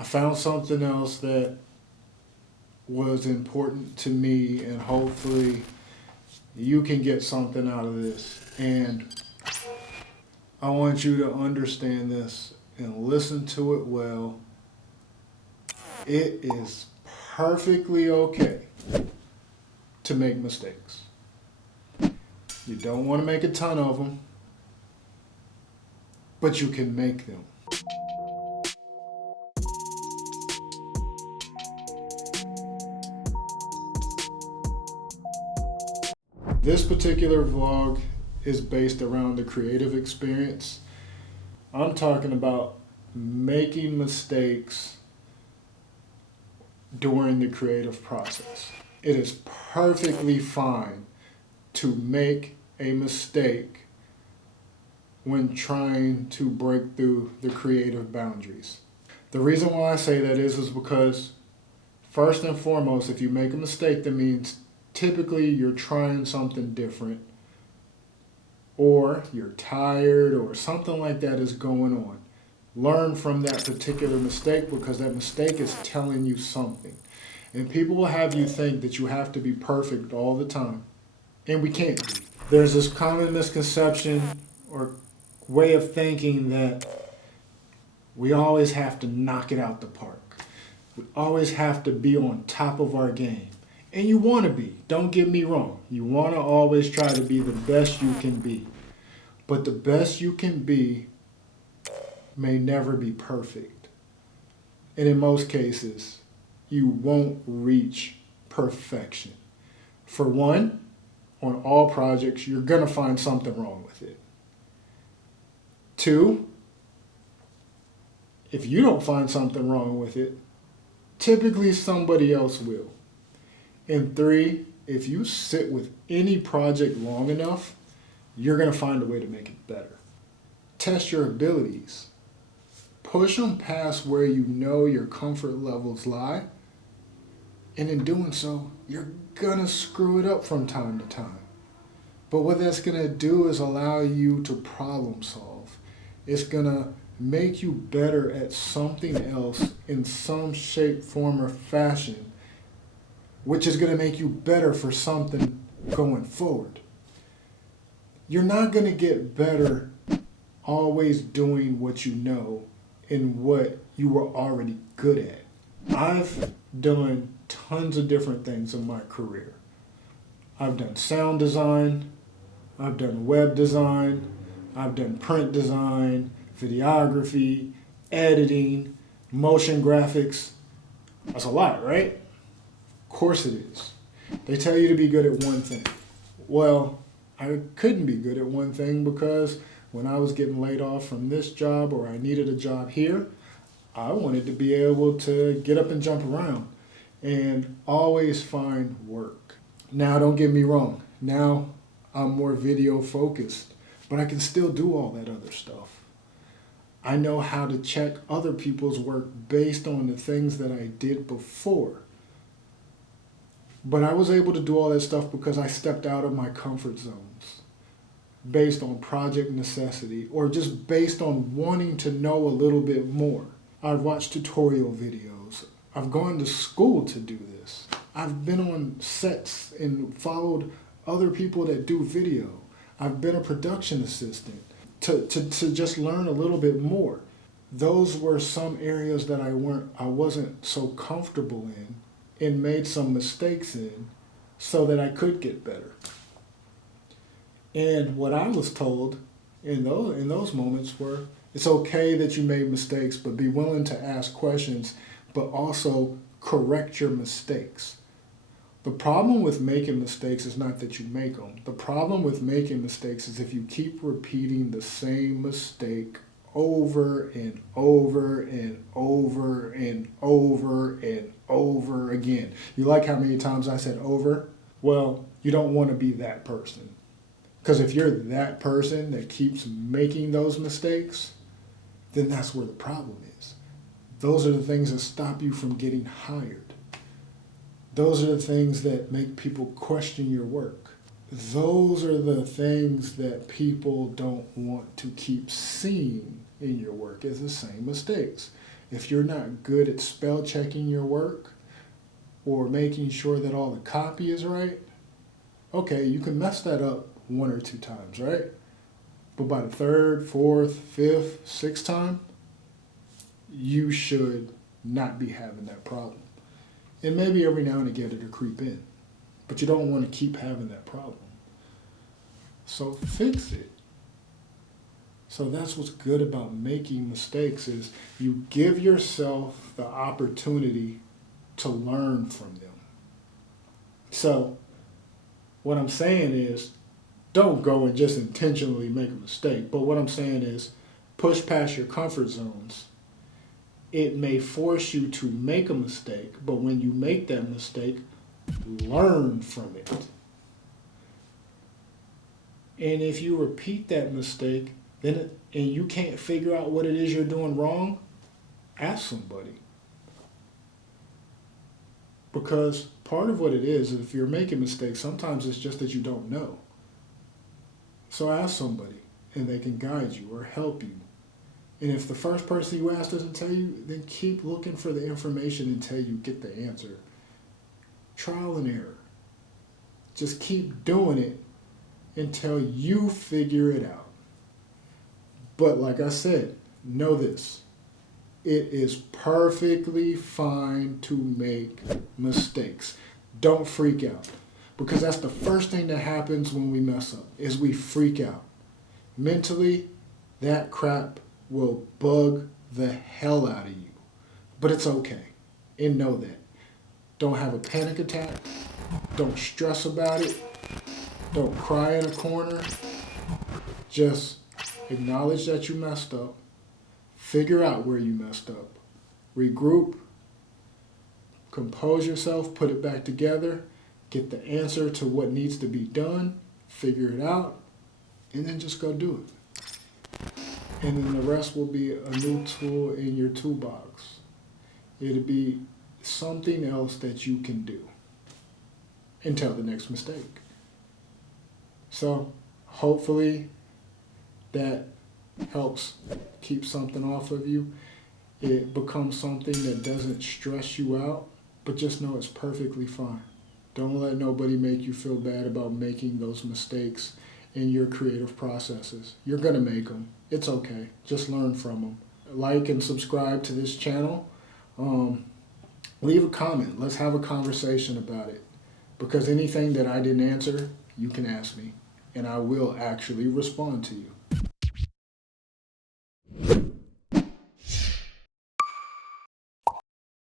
I found something else that was important to me, and hopefully you can get something out of this. And I want you to understand this and listen to it well. It is perfectly okay to make mistakes. You don't want to make a ton of them, but you can make them. This particular vlog is based around the creative experience. I'm talking about making mistakes during the creative process. It is perfectly fine to make a mistake when trying to break through the creative boundaries. The reason why I say that is because first and foremost, if you make a mistake, that means typically you're trying something different, or you're tired, or something like that is going on. Learn from that particular mistake, because that mistake is telling you something. And people will have you think that you have to be perfect all the time, and we can't be. There's this common misconception or way of thinking that we always have to knock it out the park. We always have to be on top of our game. And you want to be, don't get me wrong. You want to always try to be the best you can be. But the best you can be may never be perfect. And in most cases, you won't reach perfection. For one, on all projects, you're going to find something wrong with it. Two, if you don't find something wrong with it, typically somebody else will. And three, if you sit with any project long enough, you're going to find a way to make it better. Test your abilities. Push them past where you know your comfort levels lie. And in doing so, you're going to screw it up from time to time. But what that's going to do is allow you to problem solve. It's going to make you better at something else in some shape, form, or fashion, which is going to make you better for something going forward. You're not going to get better always doing what you know and what you were already good at. I've done tons of different things in my career. I've done sound design, I've done web design, I've done print design, videography, editing, motion graphics. That's a lot, right? Of course it is. They tell you to be good at one thing. Well, I couldn't be good at one thing because when I was getting laid off from this job, or I needed a job here, I wanted to be able to get up and jump around and always find work. Now, don't get me wrong. Now I'm more video focused, but I can still do all that other stuff. I know how to check other people's work based on the things that I did before. But I was able to do all that stuff because I stepped out of my comfort zones based on project necessity, or just based on wanting to know a little bit more. I've watched tutorial videos. I've gone to school to do this. I've been on sets and followed other people that do video. I've been a production assistant to just learn a little bit more. Those were some areas that I wasn't so comfortable in, and made some mistakes in, so that I could get better. And what I was told in those moments were, it's okay that you made mistakes, but be willing to ask questions, but also correct your mistakes. The problem with making mistakes is not that you make them. The problem with making mistakes is if you keep repeating the same mistake over and over and over and over and over again. You like how many times I said over? Well, you don't want to be that person. Because if you're that person that keeps making those mistakes, then that's where the problem is. Those are the things that stop you from getting hired. Those are the things that make people question your work. Those are the things that people don't want to keep seeing in your work, as the same mistakes. If you're not good at spell checking your work or making sure that all the copy is right, okay, you can mess that up 1 or 2 times, right? But by the 3rd, 4th, 5th, 6th time, you should not be having that problem. And maybe every now and again it'll creep in, but you don't want to keep having that problem. So fix it. So that's what's good about making mistakes, is you give yourself the opportunity to learn from them. So what I'm saying is, don't go and just intentionally make a mistake. But what I'm saying is, push past your comfort zones. It may force you to make a mistake, but when you make that mistake, learn from it. And if you repeat that mistake, and you can't figure out what it is you're doing wrong, ask somebody. Because part of what it is, if you're making mistakes, sometimes it's just that you don't know. So ask somebody, and they can guide you or help you. And if the first person you ask doesn't tell you, then keep looking for the information until you get the answer. Trial and error. Just keep doing it until you figure it out. But like I said, know this. It is perfectly fine to make mistakes. Don't freak out. Because that's the first thing that happens when we mess up, is we freak out. Mentally, that crap will bug the hell out of you. But it's okay. And know that. Don't have a panic attack. Don't stress about it. Don't cry in a corner. Just acknowledge that you messed up. Figure out where you messed up. Regroup. Compose yourself. Put it back together. Get the answer to what needs to be done. Figure it out. And then just go do it. And then the rest will be a new tool in your toolbox. It'll be something else that you can do until the next mistake. So hopefully that helps keep something off of you. It becomes something that doesn't stress you out, but just know it's perfectly fine. Don't let nobody make you feel bad about making those mistakes in your creative processes. You're gonna make them. It's okay. Just learn from them. Like and subscribe to this channel. Leave a comment. Let's have a conversation about it. Because anything that I didn't answer, you can ask me, and I will actually respond to you.